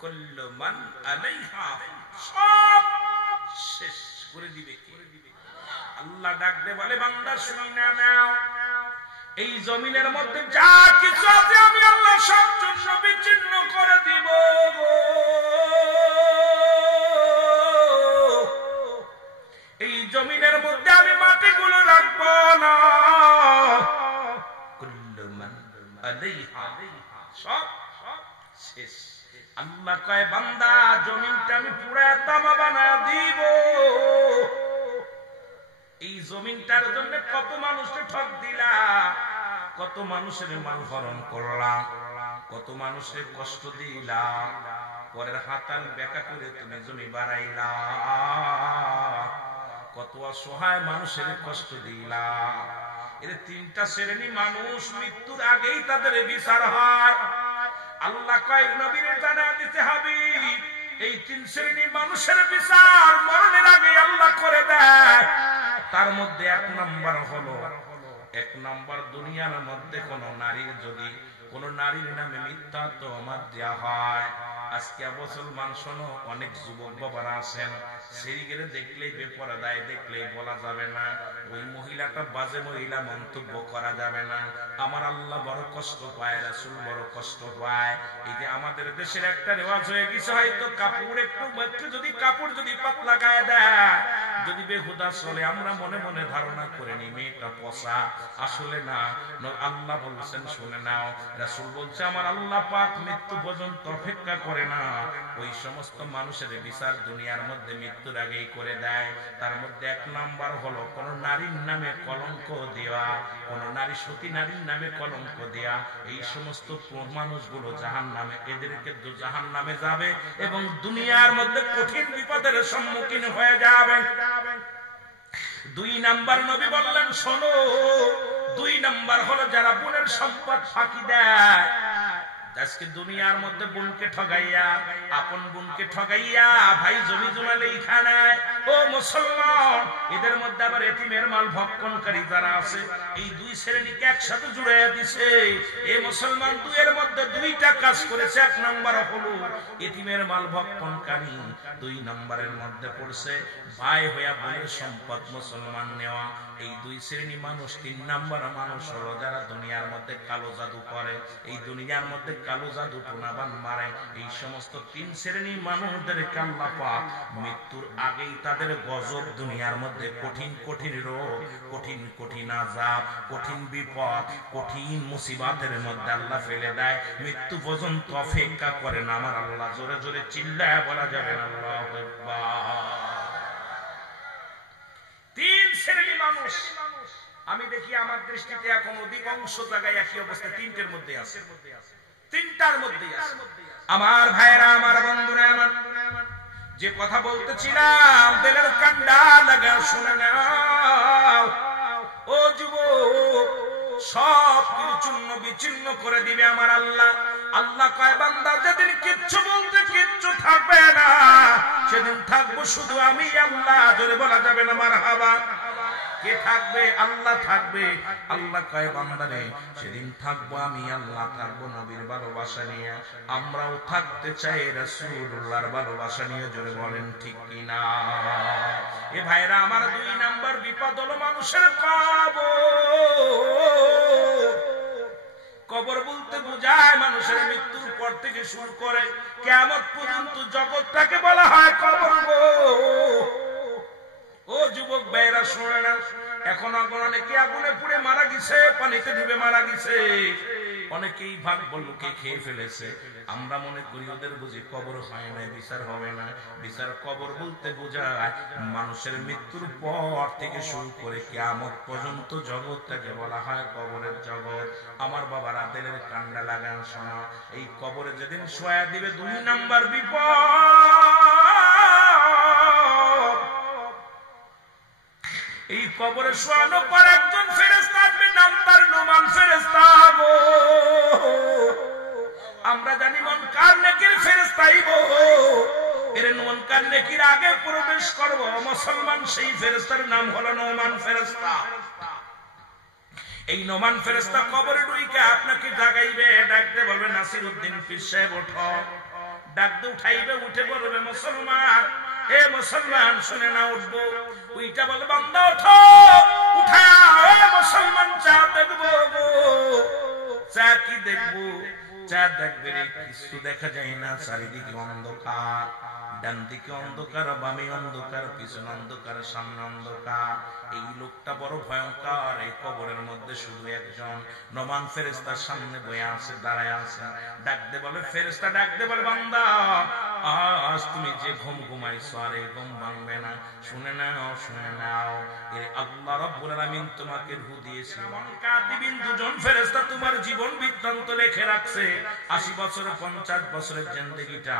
কুল্লু মান আলাইহা সব শেষ করে দিবে কে? আল্লাহ ডাক দে বলে বান্দা শুনে নাও, এই জমিনের মধ্যে যা কিছু আছে আমি আল্লাহ সব জন্য বিচ্ছিন্ন করে দিব। এই জমিনের মধ্যে আমি মাটিগুলো রাখবো না। কুল্লু মান আলাইহা সব শেষ। আল্লাহ কয় বান্দা জমিনটা আমি পুরা তামা বানায় দিব। এই জমিনটার জন্য কত মানুষকে ঠক দিলা, কত মানুষের মান হরণ করলাম, কত মানুষের কষ্ট দিলা, পরের হাতাল বেকা করে তুমি জমি বাড়াইলা, কত অসহায় মানুষের কষ্ট দিলা। এর তিনটা শ্রেণী মানুষ, মৃত্যুর আগেই তাদের বিচার হয়। আল্লাহ কয় নবীর জানা দিতে হাবিব, এই তিন শ্রেণী মানুষের বিচার মরণের আগে আল্লাহ করে দেয়। তার মধ্যে এক নম্বর হলো, এক নম্বর দুনিয়ার মধ্যে কোন নারীর যদি কোন নারীর নামে মিথ্যা তহমত দেয়া হয়। আজকে মুসলমান শোনো, অনেক যুবক বাবারা আছেন, সিরিগেরে দেখলেই বেপরদায় দেখলেই বলা যাবে না, ওই মহিলাটা বাজে মহিলা মন্তব্য করা যাবে না। আমার আল্লাহ বড় কষ্ট পায়, রাসূল বড় কষ্ট পায়। এই যে আমাদের দেশের একটা রেওয়াজ হয়ে গেছে, হয়তো কাপড় একটু যদি কাপড় যদি পাতলা গায়ে দেয়, যদি বেহুদা চলে, আমরা মনে মনে ধারণা করে নি মেয়েটা পচা। আসলে না, আল্লাহ বলছেন শুনে নাও, রাসূল বলছে আমার আল্লাহ পাক মৃত্যু পর্যন্ত অপেক্ষা করে না। ওই সমস্ত মানুষের বিচার দুনিয়ার মধ্যে মৃত্যুর আগেই করে দেয়। তার মধ্যে এক নাম্বার হলো কোন নারীর নামে কলঙ্ক দেওয়া, কোন নারী সতী নারীর নামে কলঙ্ক দেয়া। এই সমস্ত মানুষগুলো জাহান্নামে, এদেরকে জাহান্নামে যাবে এবং দুনিয়ার মধ্যে কঠিন বিপদের সম্মুখীন হয়ে যাবে। দুই নাম্বার নবী বললেন শোনো, দুই নাম্বার হলো যারা বোনের সম্পদ ফাঁকি দেয়। আজকে দুনিয়ার মধ্যে বোনকে ঠগাইয়া, আপন বোনকে ঠগাইয়া ভাই জমি জমা লেখা নেয়। ও মুসলমান, এদের মধ্যে আবার এতিমের মাল ভক্ষণকারী যারা আছে, এই দুই শ্রেণীকে একসাথে জুড়ে দিছে। এ মুসলমান দুইয়ের মধ্যে দুইটা কাজ করেছে। এক নম্বর হলো এতিমের মাল ভক্ষণকারী, দুই নম্বরের মধ্যে পড়ছে ভাই হইয়া বোনের সম্পদ মুসলমান নেওয়া। এই দুই শ্রেণী মানুষ। তিন নম্বর মানুষ হলো যারা দুনিয়ার মধ্যে কালো জাদু করে, এই দুনিয়ার মধ্যে কালো জাদু টুনাবান মারে। এই সমস্ত তিন শ্রেণীর মানুষদেরকে আল্লাহ পাক মৃত্যুর আগেই তাদের গজব, দুনিয়ার মধ্যে কঠিন কঠিন রোগ, কঠিন কঠিন আযাব, কঠিন বিপদ, কঠিন মুসিবতের মধ্যে আল্লাহ ফেলে দেয়। মৃত্যু পর্যন্ত অপেক্ষা করে না। আমার আল্লাহ জোরে জোরে চিল্লায় বলা যাবে না আল্লাহু আকবার। তিন শ্রেণীর মানুষ আমি দেখি আমার দৃষ্টিতে এখন অধিকাংশ জায়গায় একই অবস্থা, তিনটের মধ্যে আছে, তিনটার মধ্যে আছে। আমার ভাইরা, আমার বন্ধুরা, আমার যে কথা বলতেছিলাম দিলের কান্ডা লাগা শুনে নাও। ও যুবক, সব চূর্ণ বিচ্ছিন্ন করে দিবে আমার আল্লাহ। আল্লাহ কয় বান্দা যেদিন কিচ্ছু বলতে কিচ্ছু থাকবে না, সেদিন থাকবো শুধু আমি আল্লাহ। জোরে বলা যাবে না মারহাবা। কে থাকবে? আল্লাহ থাকবে। আল্লাহ কয় বান্দারে সেদিন থাকবো আমি আল্লাহ, থাকবো নবীর ভালোবাসা নিয়ে। আমরাও থাকতে চাই রাসূলুল্লাহর ভালোবাসা নিয়ে। জোরে বলেন ঠিক কিনা? এ ভাইরা আমার, দুই নাম্বার বিপদ হলো মানুষের কবর। কবর বলতে বোঝায় মানুষের মৃত্যুর পর থেকে শুরু করে কিয়ামত পর্যন্ত জগৎটাকে বলা হয় কবর গো। ও যুবক ভাইরা শুনে না, এখন অনেকে আগুনে পুড়ে মারা গেছে, পানিতে ডুবে মারা গেছে, অনেকেই ভাগ্য লোকে খেয়ে ফেলেছে। আমরা মনে করি ওদের বুঝি কবর হয় না, বিচার হবে না। বিচার কবর বলতে বোঝায় মানুষের মৃত্যুর পর থেকে শুরু করে কিয়ামত পর্যন্ত জগৎটাকে বলা হয় কবরের জগৎ। আমার বাবার আদেলের কান্ডা লাগান শোনা, এই কবরে যেদিন শোয়া দিবে, দুই নাম্বার বিপদ। এই কবরে শোয়ানোর পর একজন ফেরেশতা আসবে, নাম তার নোমান ফেরেশতা গো। আমরা জানি মুনকার নেকির ফেরেশতাইব, এর মুনকার নেকির আগে প্রবেশ করব মুসলমান, সেই ফেরেশতার নাম হলো নোমান ফেরেশতা। এই নোমান ফেরেশতা কবরে ঢুইকা আপনাকে জাগাইবে, ডাকতে বলবে নাসিরউদ্দিন পীর সাহেব ওঠো। ডাক দিয়ে উঠাইবে, উঠে বলবে মুসলমান, এ মুসলমান শুনে না, উঠবো। ওইটা বলে বান্দা ওঠো, উঠাও, এ মুসলমান চা দেখবো গো। চা কি দেখবো? চা দেখবে রে, কিছু দেখা যায় না, চারিদিকে অন্ধকার, ডান দিকে অন্ধকার, বামে অন্ধকার, পিছনে অন্ধকার, সামনে অন্ধকার। এই লোকটা বড় ভয়ঙ্কর। এই কবরের মধ্যে শুধু একজন নমান ফেরেশতার সামনে বয়ে আছে, দাঁড়ায় আছে। ডাকতে বলে ফেরেশতা, ডাকতে বলে বান্দা, আজ তুমি যে ঘুম ঘুমাইছো আর এই ঘুম ভাঙবে না, শুনে নাও, শুনে নাও, এর আল্লাহ রাব্বুল আলামিন তোমাকে রূহ দিয়েছে। কাতিবিন দুজন ফেরেশতা তোমার জীবন বৃত্তান্ত লিখে রাখছে। 80 বছর 50 বছরের জিন্দেগিটা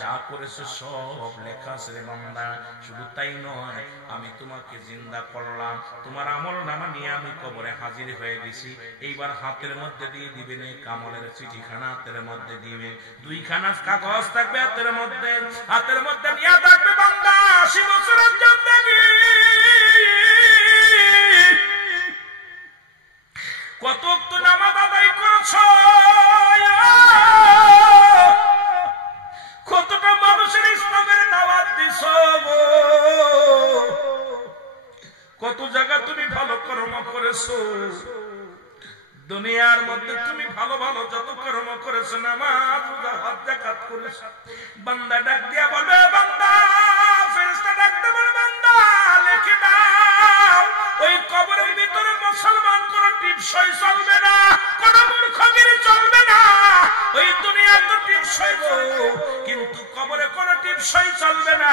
যা করেছো সব লেখা আছে রে বান্দা। শুধু তাই নয়, আমি তোমাকে জিন্দা করলাম, তোমার আমল নামা নিয়ে আমি কবরে হাজির হয়ে গেছি। এইবার হাতের মধ্যে দিয়ে দিবেন এই কামলের চিঠিখানা, হাতের মধ্যে দিবে, 2খানা কাগজ থাকবে হাতের মধ্যে, হাতের মধ্যে নিয়ে থাকবে বান্দা 80 বছরের জিন্দেগি কত তো নামাজ আদায় করেছো, কতটা মানুষের ইসলামের দাওয়াত দিছো, কত জায়গা তুমি ভালো কর্ম করেছো, দুনিয়ার মধ্যে তুমি ভালো ভালো যত কর্ম করেছো, নামাজ রোজা হজ যাকাত করেছো। বান্দা ডাক দিয়া বলবে বান্দা, ফেরেশতা ডাকতে বলে বান্দা লিখে দাও। ওই কবরের ভিতরে মুসলমান কোন টিপসই চলবে না, কোন মূর্খগিরি চলবে না। ওই দুনিয়ার তো টিপসই গো, কিন্তু কবরে কোন টিপসই চলবে না।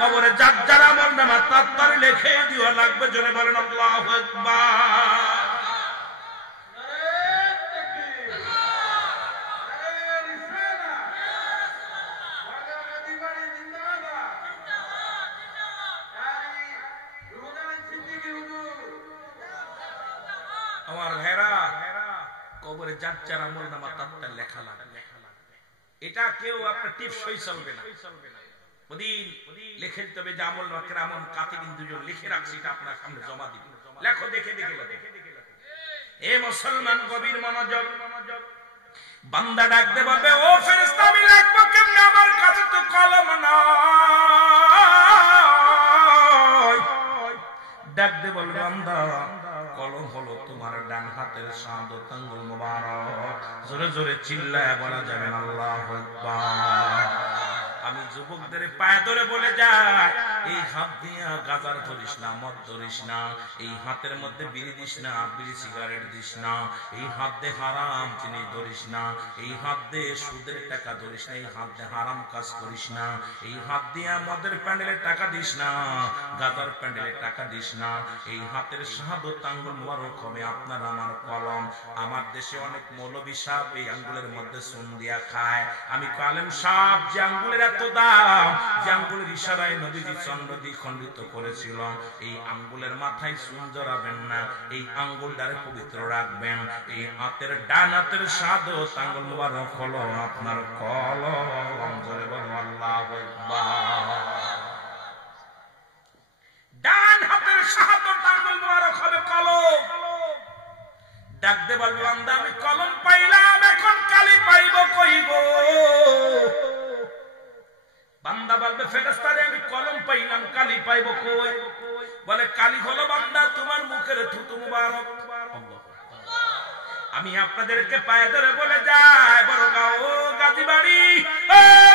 কবরে যার যার আমল নামা তার লিখে দিও লাগবে। জোরে বলেন আল্লাহু আকবার। আমার ভাইরা, কবরে যার যার আমল নামা তার লেখা লাগবে। এটা কেউ আপনার টিপসই চলবে না। ওদিন লিখে দিতে হবে যে আমল নামা কেরামন কাতিবিন দুজন লিখে রাখছি, এটা আপনার সামনে জমা দিবেন। লেখো, দেখে দেখে এ মুসলমান গভীর মনোযোগ। বান্দা ডাকতে বলবে ও ফেরেশতা আমি লিখবো কেমনে, আমার কাছে তো কলম নাই। ডাকতে বলবে বান্দা কলম হলো তোমার ডান হাতের শাহাদাত আঙ্গুল মোবারক। জোরে জোরে চিল্লায়া বলা যাবে না আল্লাহু আকবার। আমি যুবকদের পায়ে ধরে বলে যাই, এই হাত দিয়ে গাজার ধরিস না, মদ ধরিস না, এই হাতের মধ্যে বিড়ি দিস না, বিড়ি সিগারেট দিস না, এই হাত দিয়ে হারাম জিনিস ধরিস না, এই হাত দিয়ে সুদের টাকা ধরিস না, এই হাত দিয়ে হারাম কাজ করিস না, এই হাত দিয়ে মদের প্যান্ডেলে টাকা দিস না, গাজার প্যান্ডেলে টাকা দিস না। এই হাতের শাহাদাত আঙ্গুল মোবারক হবে আপনার আমার কলম। আমার দেশে অনেক মৌলবী সাহেব এই আঙ্গুলের মধ্যে চুন দিয়া খায়। আমি কালেম সাহেব যে আঙ্গুলের এত দাম, যে আঙ্গুলের ইশারায় নবীজি চন্দ্র দ্বিখণ্ডিত করেছিল, এই আঙ্গুলের মাথায় চুন জড়াবেন না, এই আঙ্গুলটারে পবিত্র রাখবেন। এই হাতের ডান হাতের শাহাদাত আঙ্গুল মোবারক হলো আপনার কলম। জোরে বলো আল্লাহু আকবার। ডান হাতের শাহাদাত আঙ্গুল মোবারক হবে কলম। ডাকতে বলবে বান্দা আমি কলম পাইলাম, এখন কালি পাইব কই গো। বান্দা বলবে ফেরেশতারে আমি কলম পাইলাম, কালি পাইব কই? বলে কালি হলো বান্দা তোমার মুখের থুতু মুবারক। আমি আপনাদেরকে পায়ে ধরে বলে যাই, বড়গাঁও গাজীবাড়ি,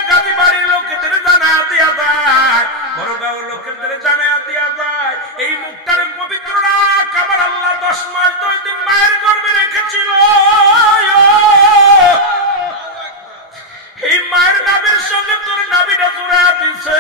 গাজীবাড়ির লোকেদের জানা দিয়া যায়, বড়গাঁও লোকেদের জানা দিয়া যায়, এই মুখটারে পবিত্র রাখ। আমার আল্লাহ 10 মাস 10 দিন মায়ের গর্ভে রেখেছিল। এই মায়ের নামের সঙ্গে তোর নাবিটা জোড়া দিছে।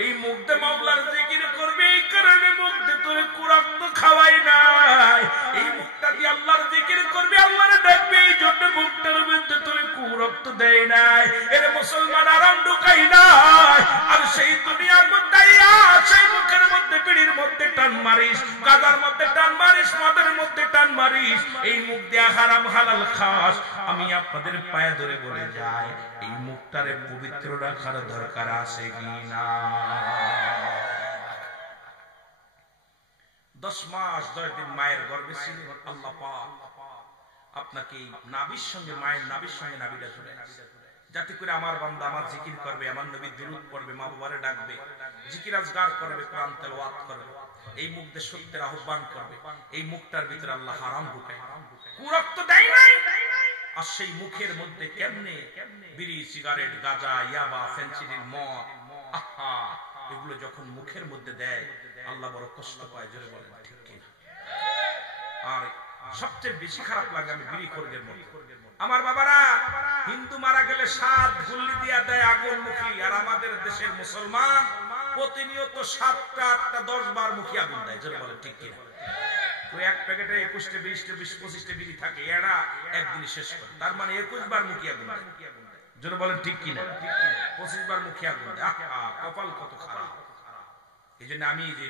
এই মুখে মাওলার জিকির করবে, এই কারণে মুখে তোর কুরআন তো খাওয়াই নাই। এই মুখটা দিয়ে আল্লাহর জিকির করবে, আল্লাহর ডাকবে, এই জন্য মুখটার মধ্যে তোর কুরআন তো দেয় নাই। এর মুসলমান আরাম ঢুকাই নাই। আর সেই দুনিয়ার মধ্যে সেই মুখের মধ্যে পিড়ির মধ্যে টান মারিস, গাজার মধ্যে টান মারিস, মদের মধ্যে টান মারিস, এই মুখ দিয়ে হারাম হালাল খাস। আমি আপনাদের পায়ে ধরে বলে যাই, এই মুখটারে পবিত্র রাখার দরকার আছে কিনা? 10 মাস 10 দিন মায়ের গর্ভে ছিলেন আল্লাহ পাক। আপনাকে নাভির সঙ্গে, মায়ের নাভির সঙ্গে নাভিটা জুড়ে আছে, যাতে করে আমার বান্দা আমার জিকির করবে, আমার নবী দুরূদ পড়বে, মা বাবারে ডাকবে, জিকির আজগার করবে, কোরআন তেলাওয়াত করবে, এই মুখ দিয়ে সত্যের আহ্বান করবে। এই মুখটার ভিতরে আল্লাহ হারাম ঢুকায়, কুরক্ত দেয় নাই। আর সেই মুখের মধ্যে কেমনে বিড়ি, সিগারেট, গাঁজা, ইয়াবা, ফেন্সিডিল, মদ, আহা, এগুলো যখন মুখের মধ্যে দেয় আল্লাহ বড় কষ্ট পায়। জোরে বলেন ঠিক কিনা? আর সবচেয়ে বেশি খারাপ লাগে আমি বিড়িখোরদের মধ্যে। আমার বাবারা, হিন্দু মারা গেলে 7 গুল্লি দিয়া দেয় আগুন মুখী, আর আমাদের দেশের মুসলমান প্রতিনিয়ত 7টা 8টা 10 বার মুখী আগুন দেয়। জোরে বলেন ঠিক কিনা? তো এক প্যাকেটে 21টা 20টা 25টা বিড়ি থাকে, এরা একদিন শেষ করে, তার মানে 21 বার মুখী আগুন দেয়। জোরে বলেন ঠিক কিনা? 25 বার মুখী আগুন দেয়। আহা, কপাল কত খারাপ। এই জন্য আমি যে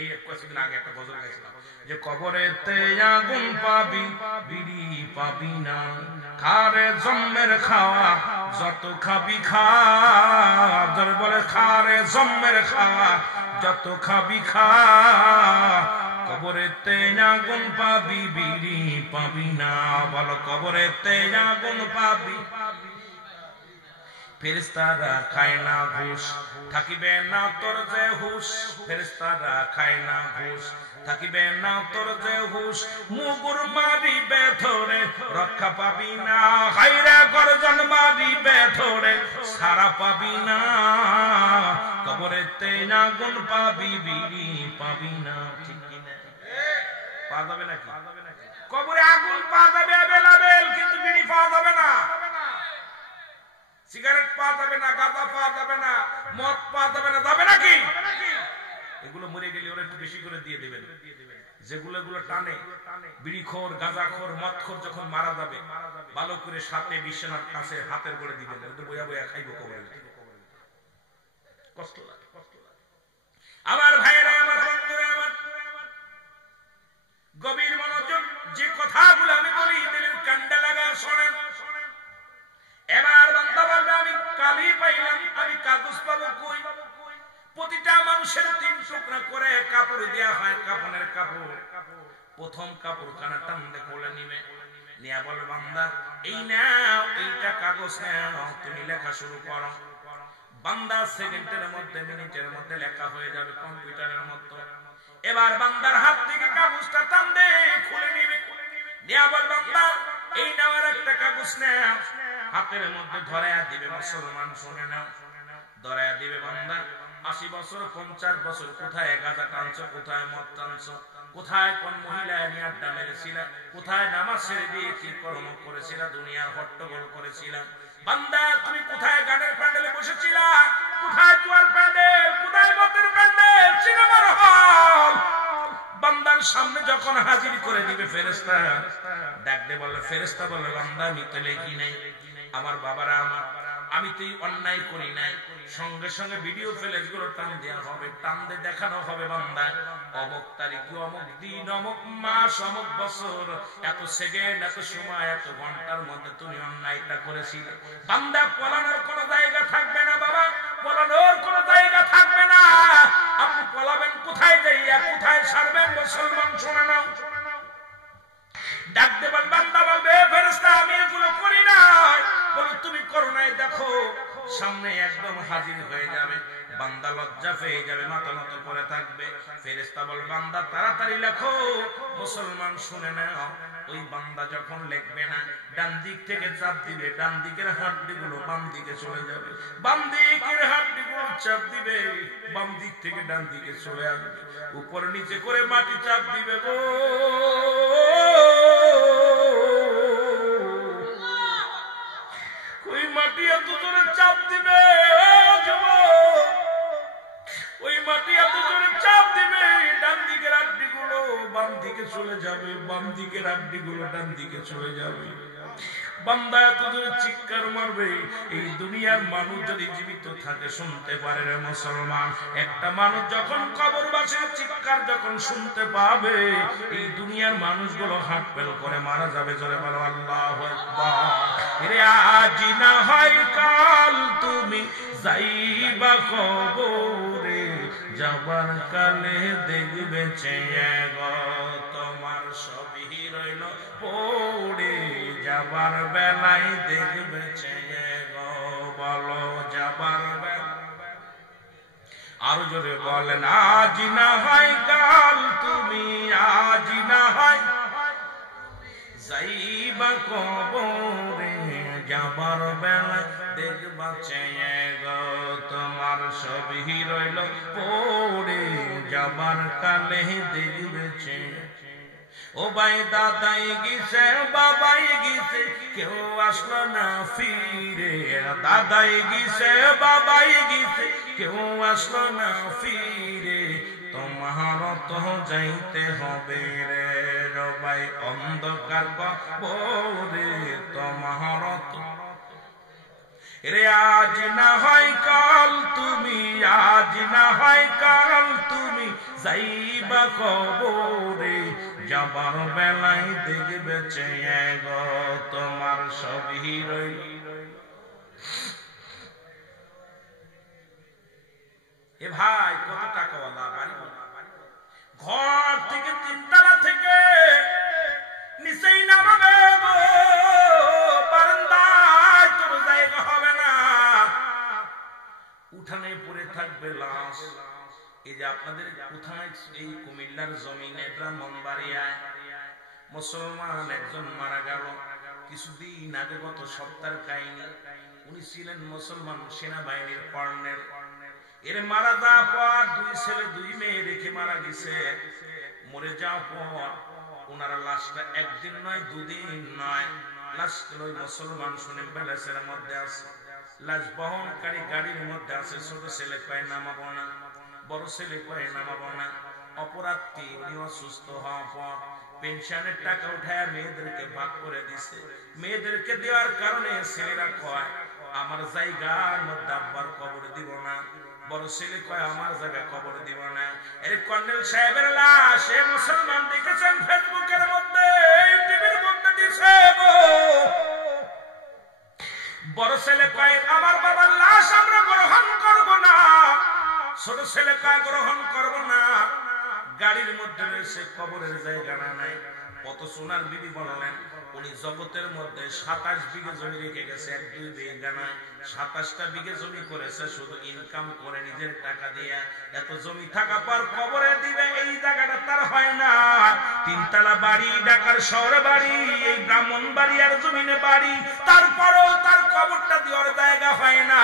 এই কিছুদিন আগে একটা গজল গাইছিলাম যে কবরেতে আগুন পাবি, বিড়ি পাবি না, খারে জম্মের খাওয়া যত খাবি খা। জোরে বলে খারে জম্মের খাওয়া যত খাবি খা, কবরেতে আগুন পাবি, বিড়ি পাবি না। বলো কবরেতে আগুন পাবি। ফেরেশতারা খায় না ঘুষ, থাকিবে না তোর যে হুশ। ফেরেশতারা খায় না ঘুষ, থাকিবে না তোর যে হুশ। মুগুর মারিবে ধরে, রক্ষা পাবি না। হায়রে গর্জন মারিবে ধরে, সারা পাবি না। কবরেতে আগুন পাবি, বিড়ি পাবি না। ঠিক কিনা? পাওয়া যাবে নাকি? কবরে আগুন পাওয়া যাবে অ্যাভেলেবেল, কিন্তু বিড়ি পাওয়া যাবে না, সিগারেট পাওয়া যাবে না, গাঁজা পাওয়া যাবে না, মদ পাওয়া যাবে না। যাবে নাকি? এগুলো মরে গেলে ওরা একটু বেশি করে দিয়ে দেবেন। যেগুলো এগুলো টানে, বিড়িখোর, গাঁজাখোর, মদখোর যখন মারা যাবে ভালো করে সাথে বিছানার কাছে হাতের করে দিবেন, ওদের বইয়া বইয়া খাইব কবরে। কষ্ট লাগে। আমার ভাইয়েরা, আমার বন্ধুরা, আমার গভীর মনোযোগ, যে কথাগুলো আমি বলি দিলের কান্ডা লাগা শোনেন। এবার বান্দা বলবে আমি কালি পাইলাম, আমি কাগজ পাবো কই? প্রতিটা মানুষের 3 টুকরা করে কাপড় দেয়া হয়, কাফনের কাপড়। প্রথম কাপড় খানা টানতে কোলে নিবে, নিয়া বলে বান্দা এই নাও, এইটা কাগজ নাও, তুমি লেখা শুরু করো। বান্দা সেকেন্ডের মধ্যে, মিনিটের মধ্যে লেখা হয়ে যাবে কম্পিউটারের মতো। এবার বান্দার হাত থেকে কাগজটা টানবে, খুলে নিবে, নিয়া বল বান্দা এই নেওয়ার একটা কাগজ নাও, হাতের মধ্যে ধরায়া দিবে। মুসলমান শুনে নাও, ধরায়া দিবে বান্দা 80 বছর 50 বছর কোথায় গাঁজা টানছো, কোথায় মদ টানছো, কোথায় কোন মহিলা নিয়ে আড্ডা মেরেছিল, কোথায় নামাজ ছেড়ে দিয়ে কি কর্ম করেছিল, দুনিয়ার হট্টগোল করেছিল। বান্দা তুমি কোথায় গানের প্যান্ডেলে বসেছিলা, কোথায় জুয়ার প্যান্ডেল, কোথায় মদের প্যান্ডেল, সিনেমার হল। বান্দার সামনে যখন হাজির করে দিবে ফেরেশতা, ডাকতে বলে, ফেরেশতা বলে বান্দা আমি তো লেখি নাই। আমার বাবারা, আমি তো অন্যায় করি নাই। সঙ্গে সঙ্গে ভিডিও ফ্ল্যাশ গুলো টান দেওয়া হবে, টান দিয়ে দেখানো হবে বান্দা অমুক তারিখ, অমুক দিন, অমুক মাস, অমুক বছর, এত সেকেন্ড, এত সময়, এত ঘন্টার মধ্যে তুমি অন্যায়টা করেছিলে। বান্দা পলানোর কোন জায়গা থাকবে না বাবা, পলানোর কোন জায়গা থাকবে না। আপনি পলাবেন কোথায় যাইয়া, কোথায় সারবেন? মুসলমান শুনে নাও, ডাক দেবেন। বান্দা বলবে ফেরেশতা আমি এগুলো করি নাই। বলো তুমি করো নাই, দেখো সামনে একদম হাজির হয়ে যাবে। বান্দা লজ্জা পেয়ে যাবে, মাথা নত করে থাকবে। ফেরেশতা বলবে বান্দা তাড়াতাড়ি লেখো। মুসলমান শুনে নাও, ওই বান্দা যখন লিখবে না, ডান দিক থেকে চাপ দিবে, ডান দিকের হাড্ডিগুলো বাম দিকে চলে যাবে, বাম দিকের হাড্ডিগুলো চাপ দিবে, বাম দিক থেকে ডান দিকে চলে আসবে। উপর নিচে করে মাটি চাপ দিবে গো, ওই মাটি এত জোরে চাপ দিবে, ওই মাটি এত জোরে চাপ দিবে, ডান দিকের হাড্ডিগুলো বাম দিকে চলে যাবে, বাম দিকের হাড্ডিগুলো ডান দিকে চলে যাবে। বান্দা এত জোরে চিৎকার মারবে, এই দুনিয়ার মানুষ যদি জীবিত থাকে শুনতে পারে রে মুসলমান। একটা মানুষ যখন কবরবাসীর চিৎকার যখন শুনতে পাবে, এই দুনিয়ার মানুষগুলো হাত পেল করে মারা যাবে। জোরে বলো আল্লাহু আকবার। রে আজ না হয় কাল তুমি যাইবা কবরে, যাবার কালে দেখবে চেয়ে গো তোমার সবই রইল পড়ে, যাবার বেলায় দেখবে চেয়ে গো, বলো যাবার বেলা। আর জোরে বলেন, আজ না হয় কাল তুমি, আজ না হয় যাইবা কবরে, যাবার বেলায় দেখবা চেয়ে গো, তোমার সবই রইল পড়ে, যাবার কালে দেখবে চেয়ে। ও ভাই দাদাই গেছে, বাবাই গেছে, কেউ আসলো না ফিরে, দাদাই গেছে, বাবাই গেছে, কেউ আসলো না ফিরে, তোমার তো যাইতে হবে রে ভাই অন্ধকার কবরে, তোমার তো রে। আজ না হয় কাল তুমি, আজ না হয় কাল তুমি যাইবা কবরে, যাবার বেলায় দেখবে চেয়ে গো, তোমার সবই রইল। এ ভাই কত টাকাওয়ালা বাড়ি, ঘর থেকে 3 তলা থেকে নিচেই নামাবে গো, বারান্দায় তোর জায়গা হবে না, উঠানে পড়ে থাকবে লাশ। এই যে আপনাদের উঠানে, এই কুমিল্লার জমিনে ব্রাহ্মণবাড়িয়ায় মুসলমান একজন মারা গেল কিছুদিন আগে, গত সপ্তাহের কাহিনী। উনি ছিলেন মুসলমান সেনাবাহিনীর কর্নেল। এর মারা যাওয়ার পর 2 ছেলে 2 মেয়ে রেখে মারা গেছে। মরে যাওয়ার পর ওনার লাশটা একদিন নয় 2 দিন নয়, লাশ মুসলমান শুনে ব্যালেন্সের মধ্যে আছে, লাশ বহনকারী গাড়ির মধ্যে আছে। ছোট ছেলে কয় নামাবো না, বড় ছেলে কয় নামাবো না। অপরাধ কি? উনি অসুস্থ হওয়ার পর পেনশনের টাকা উঠায় মেয়েদেরকে ভাগ করে দিছে। মেয়েদেরকে দেওয়ার কারণে ছেলেরা কয় আমার জায়গার মধ্যে আব্বার কবর দিব না, বড় ছেলে কয় আমার জায়গা কবর দিব না। এই কর্নেল সাহেবের লাশ এ মুসলমান দেখেছেন ফেসবুকের মধ্যে, টিভির মধ্যে দিছে গো। বড় ছেলে কয় আমার বাবার লাশ আমরা গ্রহণ করব না, ছোট ছেলে কয় গ্রহণ করব না। গাড়ির মধ্যে রয়েছে, কবরের জায়গা নাই। কত সোনার বিবি বললেন উনি জগতের মধ্যে 27 বিঘা জমি রেখে গেছে, 1-2 বিঘা নয়, 27টা বিঘা জমি করেছে শুধু ইনকাম করে নিজের টাকা দিয়ে। এত জমি থাকা পর কবরে দিবে এই জায়গাটা তার হয় না। 3 তলা বাড়ি, ঢাকার শহরে বাড়ি, এই ব্রাহ্মণবাড়িয়ার জমিনে বাড়ি, তারপরেও তার কবরটা দেওয়ার জায়গা হয় না।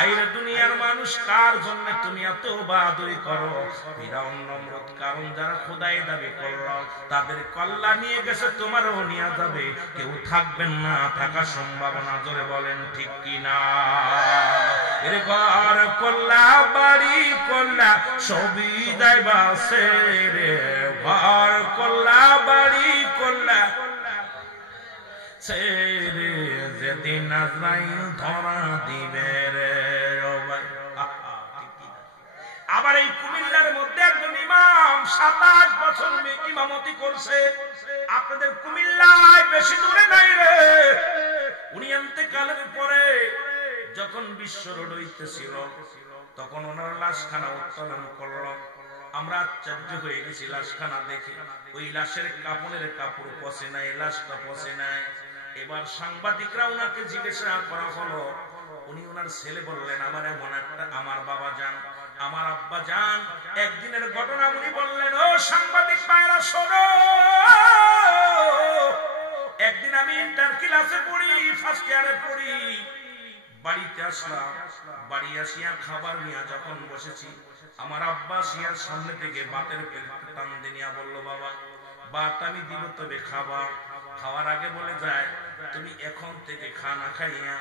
আইরে দুনিয়ার মানুষ কার জন্য তুমি এত বাহাদুরি করো? ফিরাউন নমরুদ কারণ যারা খোদাই দাবি করলো তাদের কল্লা নিয়ে গেছে, তোমারও নিয়ে যাবে, কেউ থাকবেন না, থাকার সম্ভাবনা। জোরে বলেন ঠিক কিনা? এর ঘর কল্লা বাড়ি কল্লা সবই যাইবাছে রে, ঘর কল্লা বাড়ি কল্লা ছেড়ে যেদিন আজরাইল ধরা দিবে রে। আবার এই কুমিল্লার মধ্যে একজন ইমাম 27 বছর ইমামতি করছে। আপনাদের কুমিল্লায় বেশি দূরে নাই রে। উনি ইন্তেকালের পরে যখন বিশ্ব রোড হইতেছিল তখন ওনার লাশখানা উত্তোলন করলো। আমরা আশ্চর্য হয়ে গেছি লাশখানা দেখে। ওই লাশের কাপড়ের কাপড় পচে নাই, লাশটা পচে নাই। এবার সাংবাদিকরা ওনাকে জিজ্ঞাসা করা হলো, উনি ওনার ছেলে বললেন আমার এমন একটা, আমার বাবা যান, আমার আব্বা যান, একদিনের ঘটনা উনি বললেন। ও সাংবাদিক ভাইরা শোনো, একদিন আমি ইন্টার ক্লাসে পড়ি, ফার্স্ট ইয়ারে পড়ি, বাড়িতে আসলাম। বাড়ি আসিয়া খাবার নিয়ে যখন বসেছি, আমার আব্বা শিয়ার সামনে থেকে বাতের টান দিয়ে বলল, বাবা ভাত আমি দিব তবে খাবার। খাওয়ার আগে বলে যায় তুমি এখন থেকে খানা খাইয়া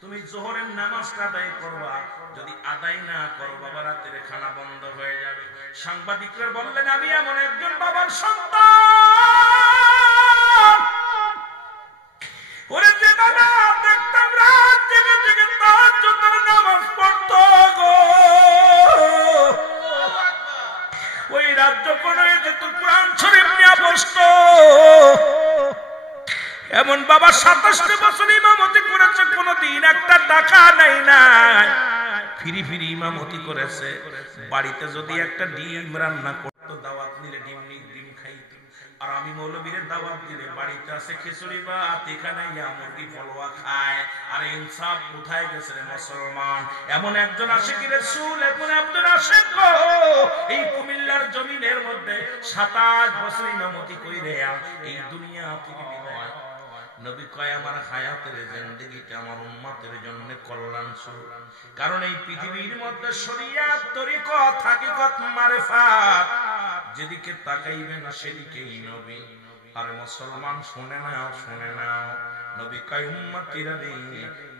তুমি জোহরের নামাজটা আদায় করবা, যদি আদায় না করো বাবা রাতের খানা বন্ধ হয়ে যাবে। সাংবাদিকরা বললেন আমি এমন একজন বাবার সন্তান, ওরে যে বাবা দেখতাম রাত জেগে জেগে তাহাজ্জুদের নামাজ পড়তো গো। ওই রাত যখন হয়ে যেত কোরআন শরীফ নিয়ে বসতো। এমন বাবা 27 বছর ইমামতি করেছে, কোনদিন একটা টাকা নাই নাই, ফিরি ফিরি ইমামতি করেছে। বাড়িতে যদি একটা ডিম রান্না করতো, দাওয়াত নিলে ডিম খাইতো। আর আমি মৌলবীর দাওয়াত দিলে বাড়িতে আছে খিচুড়ি ভাত, এখানে মুরগি ফলোয়া খায়। আর ইনসাফ কোথায় গেছে রে মুসলমান? এমন একজন আশিকি রাসূল, এমন একজন আশিক এই কুমিল্লার জমিনের মধ্যে 27 বছর ইমামতি কইরে এই দুনিয়া থেকে বিদায়। নবী কয় আমার হায়াতের জিন্দেগিতে আমার উম্মতের জন্য কল্যাণ শুরু। কারণ এই পৃথিবীর মধ্যে শরিয়াত, তরিকত, হাকিকত, মারিফাত যেদিকে তাকাইবে না সেদিকেই নবী। আর মুসলমান শুনে নাও, শুনে নাও, নবী কয় উম্মতিরা রে,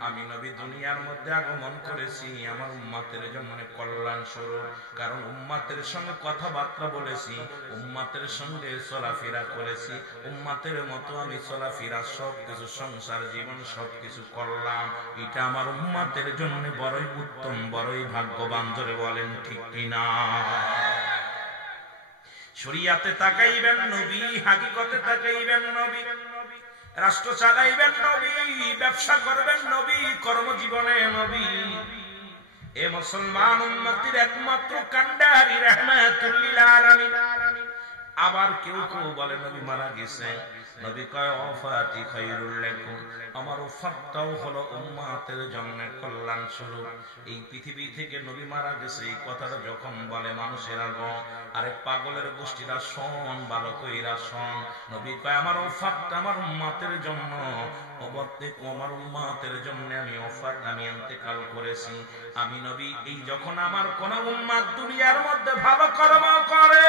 আমি নবী দুনিয়ার মধ্যে আগমন করেছি আমার উম্মতের জন্য কল্যাণ স্বরূপ। কারণ উম্মতের সঙ্গে কথাবার্তা বলেছি, উম্মতের সঙ্গে চলাফেরা করেছি, উম্মতের মতো আমি চলাফেরা সবকিছু সংসার জীবন সবকিছু করলাম। এটা আমার উম্মতের জন্য বড়ই উত্তম, বড়ই ভাগ্যবান। জোরে বলেন ঠিক কিনা? শরিয়াতে তাকাইবেন নবী, হাকিকতে তাকাইবেন নবী, রাষ্ট্র চালাইবেন নবী, ব্যবসা করবেন নবী, কর্মজীবনে নবী। এ মুসলমান উম্মতির একমাত্র কান্ডারি রাহমাতুল লিল আলামিন। আবার কেউ কেউ বলে নবী মারা গেছে, নবী কয় ওয়াফাতি খায়রুল লাকুম, আমার ওফাতটাও হলো উম্মতের জন্য কল্যাণ স্বরূপ। এই পৃথিবী থেকে নবী মারা গেছে এই কথাটা যখন বলে মানুষেরা গো, আরে পাগলের গোষ্ঠীরা শোন, ভালো কইরা শোন, নবী কয় আমার ওফাতটা আমার উম্মতের জন্য, আমার উম্মতের জন্য আমি ওফাত, আমি ইন্তেকাল করেছি। আমি নবী এই যখন আমার কোন উম্মত দুনিয়ার মধ্যে ভালো কর্ম করে,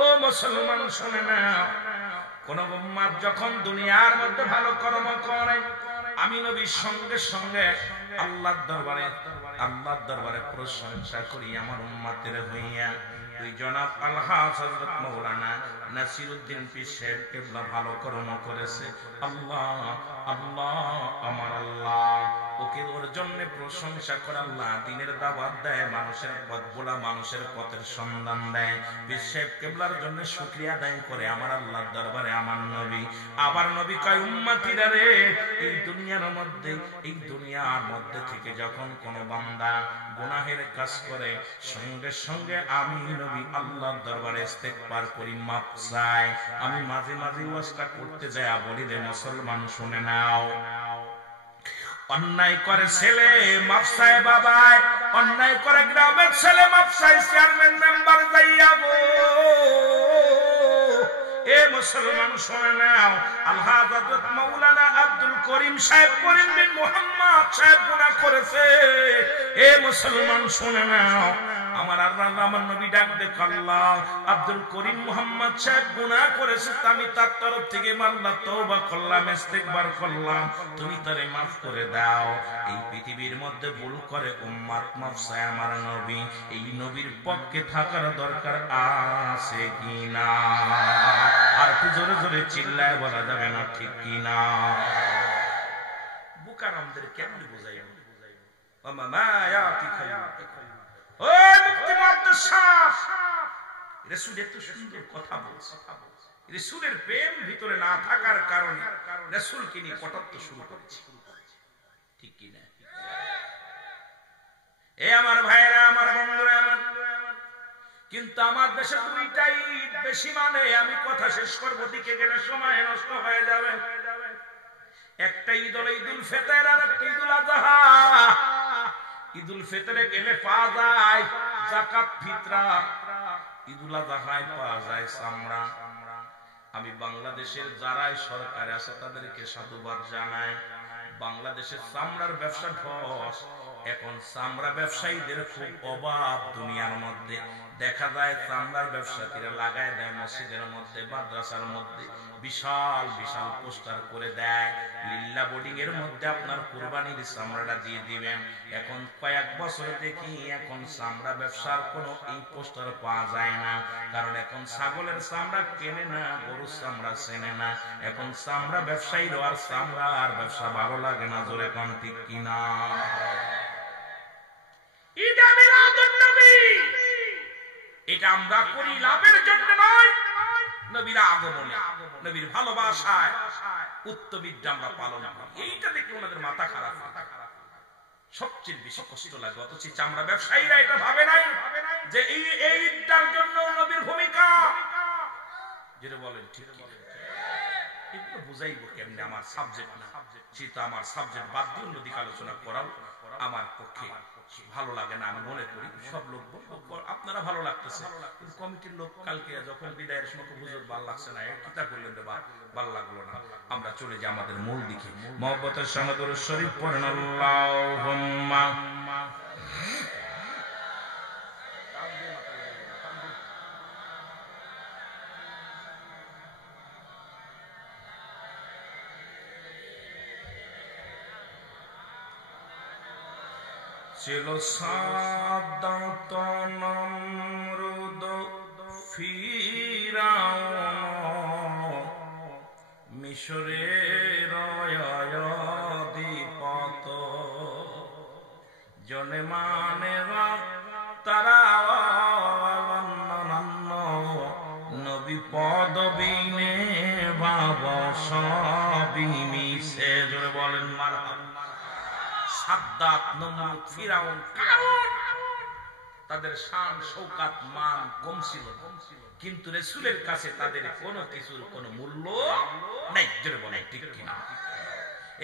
ও মুসলমান শুনে না, কোন উম্মত যখন দুনিয়ার মধ্যে ভালো কর্ম করে, আমি নবীর সঙ্গে সঙ্গে আল্লাহর দরবারে প্রশংসা করি আমার উম্মতের হইয়া। ওই জনাব আলহাজ হযরত মাওলানা নাসিরউদ্দিন পীর সাহেব কেবলা ভালো কর্ম করেছে। আল্লাহ আল্লাহ আমার আল্লাহ, ওকে ওর জন্য প্রশংসা করে আল্লাহ দ্বীনের দাওয়াত দেয়, মানুষের পথ বলা, মানুষের পথের সন্ধান দেয়। পীর সাহেব কেবলার জন্য শুকরিয়া আদায় করে আমার আল্লাহর দরবারে আমার নবী। আবার নবী কয় উম্মতিরা রে, এই দুনিয়ার মধ্যে থেকে যখন কোন বান্দা গুনাহের কাজ করে, সঙ্গে সঙ্গে আমি নবী আল্লাহর দরবারে ইস্তেগফার করি, মাফ চাই। আমি মাঝে মাঝে ওয়াজটা করতে যাই, বলি রে মুসলমান শুনে নাও, অন্যায় করে ছেলে মাফ চায় বাবায়, অন্যায় করে গ্রামের ছেলে মাফ চায় চেয়ারম্যান মেম্বার যাইয়া গো। এ মুসলমান শুনে নাও, আলহাজ হযরত মাওলানা আব্দুল করিম সাহেব, করিম বিন মুহাম্মদ সাহেব গুনাহ করেছে। এ মুসলমান শুনে নাও, আমার আল্লাহ আমার নবী ডাক দেখো, আল্লাহ আব্দুল করিম মুহাম্মদ সাহেব গুনাহ করেছে, আমি তার তরফ থেকে আল্লাহ তওবা করলাম, ইস্তেগফার করলাম, তুমি তারে মাফ করে দাও। এই পৃথিবীর মধ্যে ভুল করে উম্মত মাফ চায় আমার নবী, এই নবীর পক্ষে থাকার দরকার আছে কিনা? আর একটু জোরে জোরে চিল্লায় বলা যাবে না ঠিক কিনা? বুকারামদের কেমন বুঝাইব? কথা বলছে, রাসূলের প্রেম ভিতরে না থাকার কারণে রাসূলকে নিয়ে কটাক্ষ শুরু করেছে, ঠিক কিনা? এ আমার ভাইরা, আমার বন্ধুরা, কিন্তু আমার দেশে দুইটাই বেশি মানে, আমি কথা শেষ করবো, দিকে গেলে সময় নষ্ট হয়ে যাবে। একটা ঈদ হলো ঈদুল ফিতর, আর একটা ঈদুল আযহা। ঈদুল ফিতরে গেলে পাওয়া যায় যাকাত ফিতরা, ঈদুল আযহায় পাওয়া যায় চামড়া। আমি বাংলাদেশের যারাই সরকারে আছে তাদেরকে সাধুবাদ জানাই। বাংলাদেশের চামড়ার ব্যবসা ধস, এখন চামড়া ব্যবসায়ীদের খুব অভাব দুনিয়ার মধ্যে। দেখা যায় চামড়ার ব্যবসায়ীরা লাগায় দেয় মসজিদের মধ্যে, মাদ্রাসার মধ্যে বিশাল বিশাল পোস্টার করে দেয়, লিল্লা বোর্ডিং এর মধ্যে আপনার কুরবানির চামড়াটা দিয়ে দিবেন। এখন কয়েক বছর দেখি এখন চামড়া ব্যবসার কোনো এই পোস্টার পাওয়া যায় না, কারণ এখন ছাগলের চামড়া কেনে না, গরুর চামড়া চেনে না। এখন চামড়া ব্যবসায়ীর আর চামড়ার ব্যবসা ভালো লাগে না, জোরে কোন ঠিক কিনা? এটা আমরা করি লাভের জন্য নয়, নবীর আগমনে, নবীর ভালোবাসায় উত্তবিদ্যা আমরা পালন করি। এইটা দেখে ওনাদের মাথা খারাপ। সবচেয়ে বেশি কষ্ট লাগে। অথচ চামড়া ব্যবসায়ীরা এটা ভাবে নাই যে এই ঈদটার জন্য নবীর ভূমিকা, যেটা বলেন ঠিক কি? এগুলো বুঝাইবো কেমনে? আমার সাবজেক্ট না, সেটা আমার সাবজেক্ট বাদ দিয়ে অন্যদিকে আলোচনা করাও আমার পক্ষে ভালো লাগে না। আমি মনে করি সব লোক আপনারা ভালো লাগতেছে, কিন্তু কমিটির লোক কালকে যখন বিদায়ের সময় হুজুর ভালো লাগছে না, কিতা করলেন রে বাপ, ভালো লাগলো না। আমরা চলে যাই আমাদের মূল দিকে। মহব্বতের সঙ্গে দরুদ শরীফ পড়েন আল্লাহুম্মা ছিল সাদাত নমরুদ ফিরাউন মিশরের অধিপত জনে মানে তারা অন্যান্য নবী পদবিনে বাবা সবই মিশে। জোরে বলেন মারহাবা। সাদ্দাত নমরুদ ফিরাউন তাদের শান শৌকাত মান কম ছিল, কিন্তু রাসূলের কাছে তাদের কোনো কিছুর কোনো মূল্য নাই। জোরে বলেন ঠিক কিনা?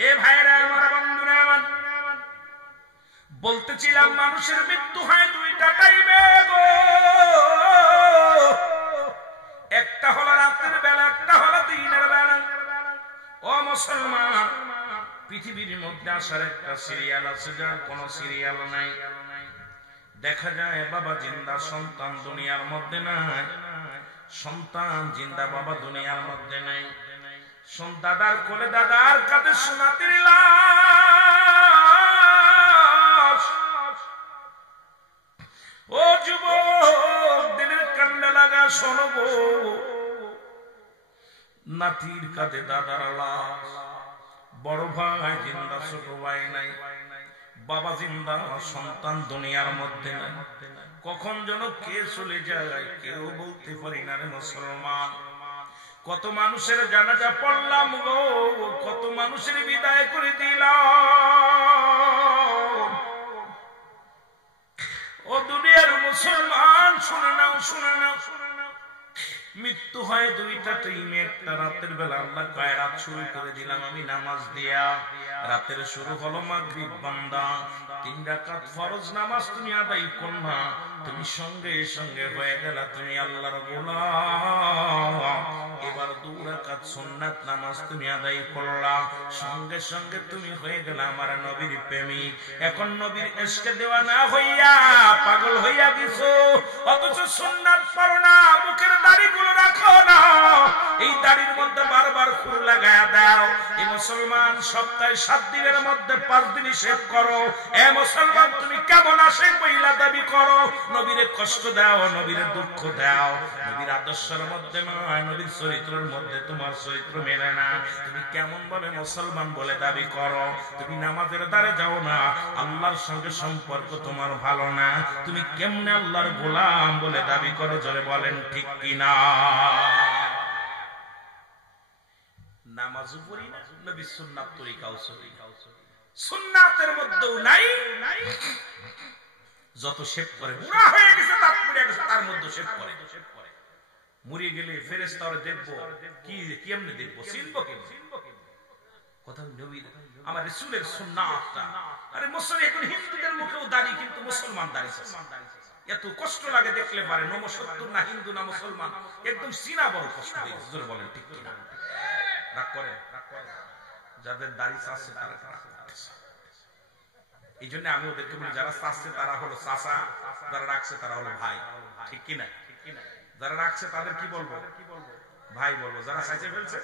এ ভাইরা আমার, বন্ধুরা আমার, বলতেছিলাম মানুষের মৃত্যু হয় দুইটা টাইমে গো। একটা হলো রাতের বেলা, একটা হলো দিনের বেলা। ও মুসলমান, পৃথিবীর মধ্যে আসার একটা সিরিয়াল আছে, যার কোন সিরিয়াল নাই। দেখা যায় বাবা জিন্দা, সন্তান দুনিয়ার মধ্যে নাই। সন্তান জিন্দা, বাবা দুনিয়ার মধ্যে নাই। দাদার কোলে দাদার কাঁধে সোনাতির লাশ। ও যুবক, দিনের কান্না লাগা শোনো গো, নাতির কাঁধে দাদার লাশ। বড় ভাই জিন্দা, ছোট ভাই নাই, বাবা জিন্দা, সন্তান দুনিয়ার মধ্যে নাই। কখন যেন কে চলে যায় কেউ বলতে পারি না রে মুসলমান। কত মানুষের জানাজা পড়লাম গো, কত মানুষের বিদায় করে দিলাম। ও দুনিয়ার মুসলমান, শুনে নাও, শুনে নাও, মৃত্যু হয় দুইটা টাইমে। একটা রাতের বেলা, আল্লাহ কয় রাত শুরু করে দিলাম আমি নামাজ দিয়া। রাতের শুরু হলো মাগরিব, বান্দা 3 রাকাত ফরজ নামাজ তুমি আদায় করলা, তুমি সঙ্গে সঙ্গে হয়ে গেলা তুমি আল্লাহর গোলাম। এবার 2 রাকাত সুন্নাত নামাজ তুমি আদায় করলা, সঙ্গে সঙ্গে তুমি হয়ে গেলা আমার নবীর প্রেমিক। এখন নবীর ইশকে দেওয়ানা হইয়া পাগল হইয়া গেছো, অথচ সুন্নাত পড়ো না, মুখের দাড়িগুলো রাখো না, এই দাড়ির মধ্যে বারবার খুর লাগায়া দাও। এই মুসলমান সপ্তাহে 7 দিনের মধ্যে 5 দিন শেভ করো। এ মুসলমান, তুমি কেমন আসে মহিলা দাবি করো? নবীরে কষ্ট দাও, নবীরে দুঃখ দাও, নবীর আদর্শের মধ্যে নয়, নবীর চরিত্রের মধ্যে তোমার চরিত্র মেলে না। তুমি কেমন ভাবে মুসলমান বলে দাবি করো? তুমি নামাজের দ্বারে যাও না, আল্লাহর সঙ্গে সম্পর্ক তোমার ভালো না, তুমি কেমনে আল্লাহর গোলাম বলে দাবি করো? জোরে বলেন ঠিক কিনা? নামাজও পড়ি না, নবীর সুন্নাত তরিকাও চলি, সুন্নাতের মধ্যেও নাই। যত শেভ করে বুড়া হয়ে গেছে, দাঁত পড়ে গেছে, তার মধ্যে শেভ করে। মরে গেলে ফেরেশতা ওরে দেখবো, কি কেমনে দেখবো, চিনবো কেমনে? কথা নবীর, আমার রাসূলের সুন্নাতটা। আরে মুসলমান, এখন হিন্দুদের মুখেও দাড়ি, কিন্তু মুসলমান দাড়ি। এত কষ্ট লাগে দেখলে পারে, নমস্কার না হিন্দু না মুসলমান, একদম চিনা বড় কষ্ট হয়। জোরে বলেন ঠিক কিনা? রাগ করে, যাদের দাড়ি চাচ্ছে তারা রাগ করতেছে। এই জন্য আমি ওদেরকে বলি, যারা চাচ্ছে তারা হলো চাচা, যারা রাখছে তারা হলো ভাই। ঠিক কিনা? যারা রাখছে তাদের কি বলবো? ভাই বলবো। যারা চাইছে ফেলছে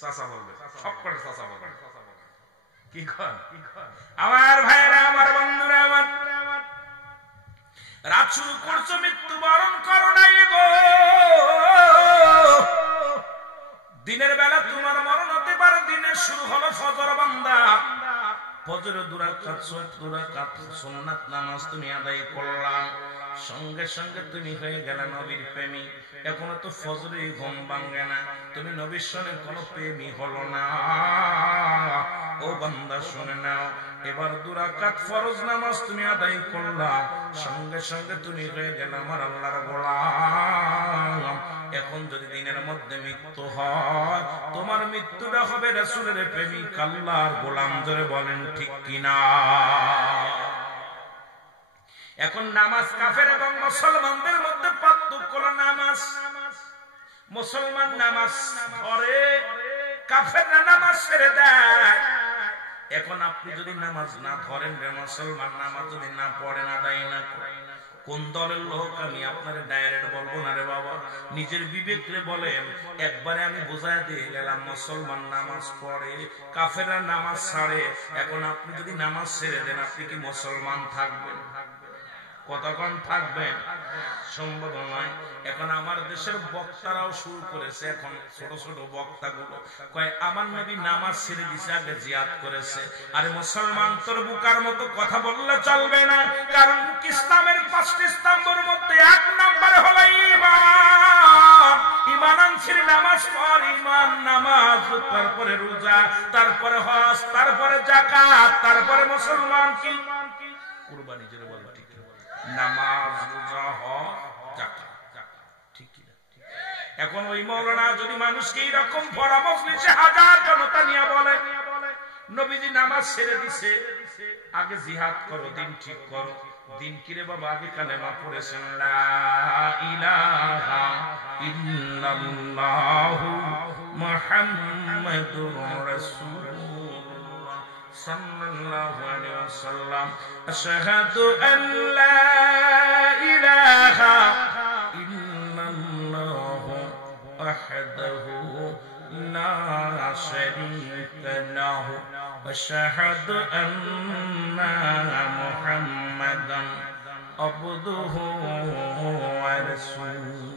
চাচা বলবে, সব করে চাচা বলবে। কি কর আমার ভাইরা, আমার বন্ধুরা, আমার রাত শুরু করছো, মৃত্যুবরণ করো নাই গো। দিনের বেলা তোমার মরণ হতে পারে, দিনের শুরু হলো ফজর, বান্দা ফজরে 2 রাকাত সুন্নাত নামাজ তুমি আদায় করলা, সঙ্গে সঙ্গে তুমি হয়ে গেলে নবীর প্রেমী। এখনো তো ফজরে ঘুম ভাঙে না, তুমি নবীর সঙ্গে কোনো প্রেমী হলো না। ও বান্দা শুনে নাও, এবার 2 রাকাত ফরজ নামাজ তুমি আদায় করলা, সঙ্গে সঙ্গে তুমি হয়ে গেলে আমার আল্লাহর গোলাম। এখন যদি দিনের মধ্যে মৃত্যু হয়, তোমার মৃত্যুটা হবে রাসূলের প্রেমিক আল্লাহর গোলাম। ধরে বলেন ঠিক কিনা? এখন নামাজ কাফের এবং মুসলমানদের মধ্যে পার্থক্য হলো নামাজ। মুসলমান নামাজ ধরে, কাফেররা নামাজ ছেড়ে দেয়। এখন আপনি যদি নামাজ না ধরেন, মুসলমান নামাজ যদি না পড়েন, আদায় না করেন, কোন দলের লোক আমি আপনারে ডাইরেক্ট বলবো না রে বাবা, নিজের বিবেক রে বলেন। একবারে আমি বোঝায় দিয়ে গেলাম, মুসলমান নামাজ পড়ে, কাফেররা নামাজ ছাড়ে। এখন আপনি যদি নামাজ ছেড়ে দেন, আপনি কি মুসলমান থাকবেন? কতক্ষণ থাকবেন? সম্ভব নয়। এখন আমার দেশের বক্তারাও শুরু করেছে, এখন ছোট ছোট বক্তাগুলো কয় আমার নবী নামাজ ছেড়ে দিছে, আগে জিহাদ করেছে। আরে মুসলমান, তোর বুকার মতো কথা বললে চলবে না, কারণ ইসলামের 5টি স্তম্ভের মধ্যে 1 নম্বরে হলো ঈমান। ঈমান আনছিস, নামাজ পড়, ঈমান নামাজ, তারপরে রোজা, তারপরে হজ, তারপরে যাকাত, তারপরে মুসলমান কি কুরবানি। জোরে বল ঠিক। নামাজ, রোজা, হজ, যাকাত, ঠিক কি না? এখন ওই মাওলানা যদি মানুষকে এইরকম ভরা মজলিসে হাজার জনতা নিয়ে বলে নবীজি নামাজ ছেড়ে দিছে, আগে জিহাদ করো, দিন ঠিক করো। দিন কিরে বাবা? আগে কালেমা পড়েছেন, লা ইলাহা ইল্লাল্লাহু মুহাম্মাদুর রাসূলুল্লাহ সাল্লাল্লাহু আলাইহি ওয়াসাল্লাম। আশহাদু আন লা ইলাহা ইল্লাল্লাহু ওয়াহদাহু লা শারীকা লাহু ওয়া আশহাদু আন্না মুহাম্মাদান আবদুহু ওয়া রাসূলুহু।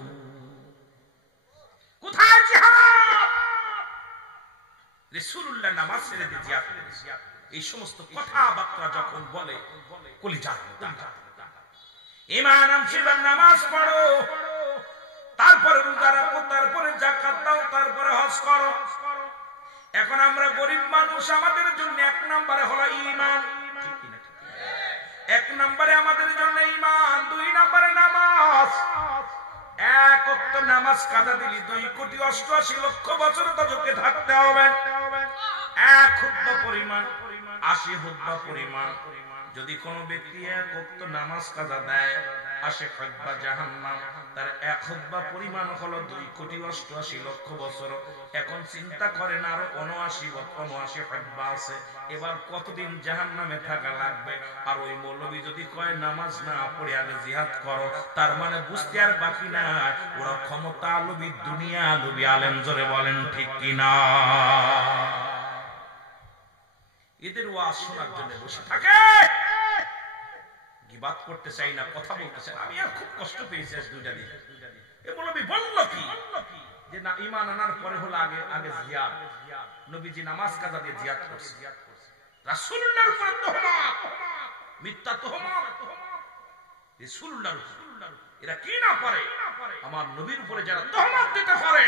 কোথায় জিহাদ? রাসূলুল্লাহ নামাজ ছেড়ে দিয়ে জিহাদ করেছে। এই সমস্ত কথাবার্তা যখন বলে কলিজা ঈমান আনছিল, নামাজ পড়ো, তারপরে রোজা রাখো, তারপরে যাকাত দাও, তারপরে হজ করো। এখন আমরা গরিব মানুষ, আমাদের জন্য 1 নম্বরে হলো ঈমান। 1 নম্বরে আমাদের জন্য ঈমান, 2 নম্বরে নামাজ। 1 ওয়াক্ত নামাজ কাজা দিলি 2,88,00,000 বছর তাদেরকে থাকতে হবে। 1 খুতবা পরিমাণ 80 খুতবা পরিমাণ। যদি কোন ব্যক্তি 1 ওয়াক্ত নামাজ কাজা দেয়, 80 খুতবা জাহান্নাম। তার 1 খুতবা পরিমাণ হলো 2,88,00,000 বছর। এখন চিন্তা করেন, আরো 79 খুতবা আছে, এবার কতদিন জাহান্নামে থাকা লাগবে? আর ওই মৌলবী যদি কয় নামাজ না পড়ে আগে জিহাদ করো, তার মানে বুঝতে আর বাকি না, ওরা ক্ষমতা আলবী, দুনিয়া আলবী আলেম। জোরে বলেন ঠিক কিনা? এদের ওয়াজ শোনার জন্য বসে থাকে, গিবাত করতে চাই না, কথা বলতে চাই। আমি আর খুব কষ্ট পেয়েছি আজ 2টা দিন। এ মৌলবী বলল কি যে না, ঈমান আনার পরে হলো আগে আগে জিহাদ। নবীজি নামাজ কাজা দিয়ে জিহাদ করছে, রাসূলুল্লাহর উপরে তোহমত, মিথ্যা তোহমত রাসূলুল্লাহর উপরে। এরা কি না পারে? আমার নবীর উপরে যারা তোহমত দিতে পারে,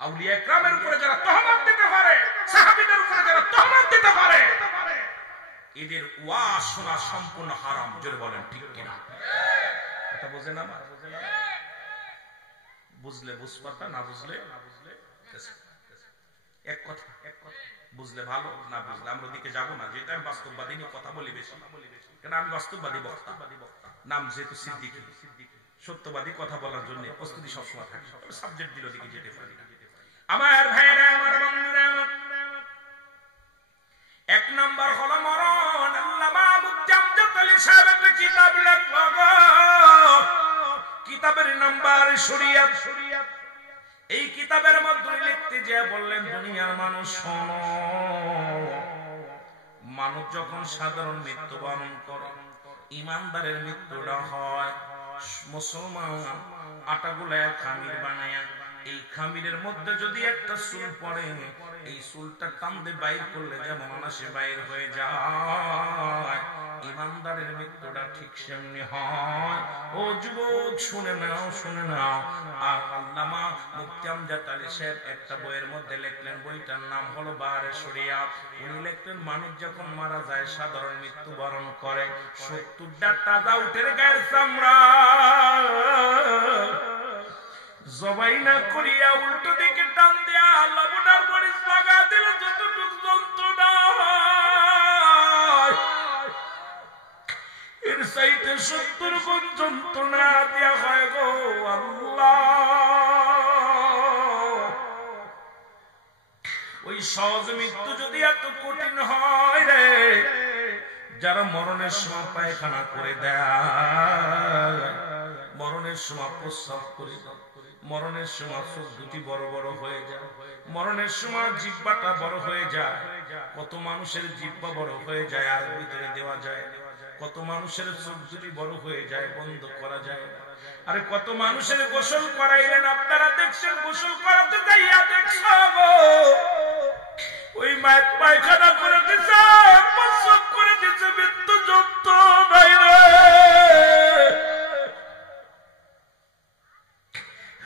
আউলিয়া ইকরামের উপরে যারা তোহমত দিতে পারে, সাহাবীদের উপরে যারা তোহমত দিতে পারে, এদের ওয়াজ শোনা সম্পূর্ণ হারাম। জোরে বলেন ঠিক কিনা? কথা বোঝেন আমার? বুঝলে বুঝপাতা, না বুঝলে এক কথা। বুঝলে ভালো, না বুঝলে আমরা ওদিকে যাবো না। যেটা আমি বাস্তববাদী নিয়ে কথা বলি বেশি, কেন আমি বাস্তববাদী বক্তা। নাম যেহেতু সিদ্দিকী, সত্যবাদী কথা বলার জন্য প্রস্তুতি সবসময় থাকে, সাবজেক্ট দিল দিকে যেতে পারি না। আমার ভাইরা, আমার বন্ধুরা, 1 নম্বর হলো মরণ। আল্লামা মুফতি আমজাদ আলী সাহেব একটা কিতাব লেখলো, কিতাবের নাম্বার শরিয়াত। এই কিতাবের মধ্যে লিখতে যে বললেন, দুনিয়ার মানুষ শোনো, মানুষ যখন সাধারণ মৃত্যুবরণ করে, ইমানদারের মৃত্যুটা হয় মুসলমান আটাগুলা খামির বানায়া এই খামিরের মধ্যে যদি একটা চুল পড়ে, এই চুলটা টানতে বাইর করলে যেমন অনাসে বাইর হয়ে যায়, ইমানদারের মৃত্যুটা ঠিক সেমনি হয়। ও যুবক শুনে নাও, শুনে নাও। আর আল্লামা মুফতি আমজাদ আলী সাহেব একটা বইয়ের মধ্যে লিখলেন, বইটার নাম হলো বারে শরিয়া। উনি লিখলেন, মানুষ যখন মারা যায় সাধারণ মৃত্যুবরণ করে, 70টা তাজা উটের গায়ের চামড়া জবাই না করিয়া উল্টো দিকে টান দিয়া লবণ আর মরিচ লাগা দিলে যতটুকু যন্ত্রণা এর চাইতে 70 গুণ যন্ত্রণা দেয়া হয় গো আল্লাহ। ওই সহজ মৃত্যু যদি এত কঠিন হয় রে, যারা মরণের সময় পায়খানা করে দেয়, মরণের সময় প্রস্রাব করে দেয়, মরণের সময় চোখ দুটি বড় বড় হয়ে যায়, মরণের সময় জিহ্বাটা বড় হয়ে যায়। কত মানুষের জিহ্বা বড় হয়ে যায় আর ভিতরে দেওয়া যায়, কত মানুষের চোখ দুটি বড় হয়ে যায়, বন্ধ করা যায়। আরে কত মানুষের গোসল করাইলেন, আপনারা দেখছেন, গোসল করাতে যাইয়া দেখছো ওই মায়ের পায়খানা করে দিছে, প্রস্রাব করে দিছে, মৃত্যু যত নাই রে।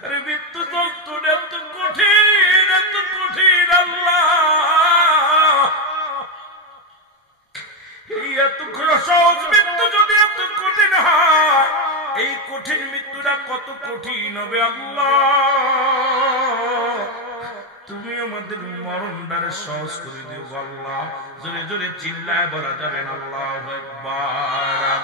আরে মৃত্যু যন্ত্রণা এত কঠিন, এত কঠিন আল্লাহ। এই এত সহজ মৃত্যু যদি এত কঠিন হয়, এই কঠিন মৃত্যুটা কত কঠিন হবে আল্লাহ। তুমি আমাদের মরণটারে সহজ করে দিও আল্লাহ। জোরে জোরে চিল্লায় বলা যাবেন আল্লাহু আকবার।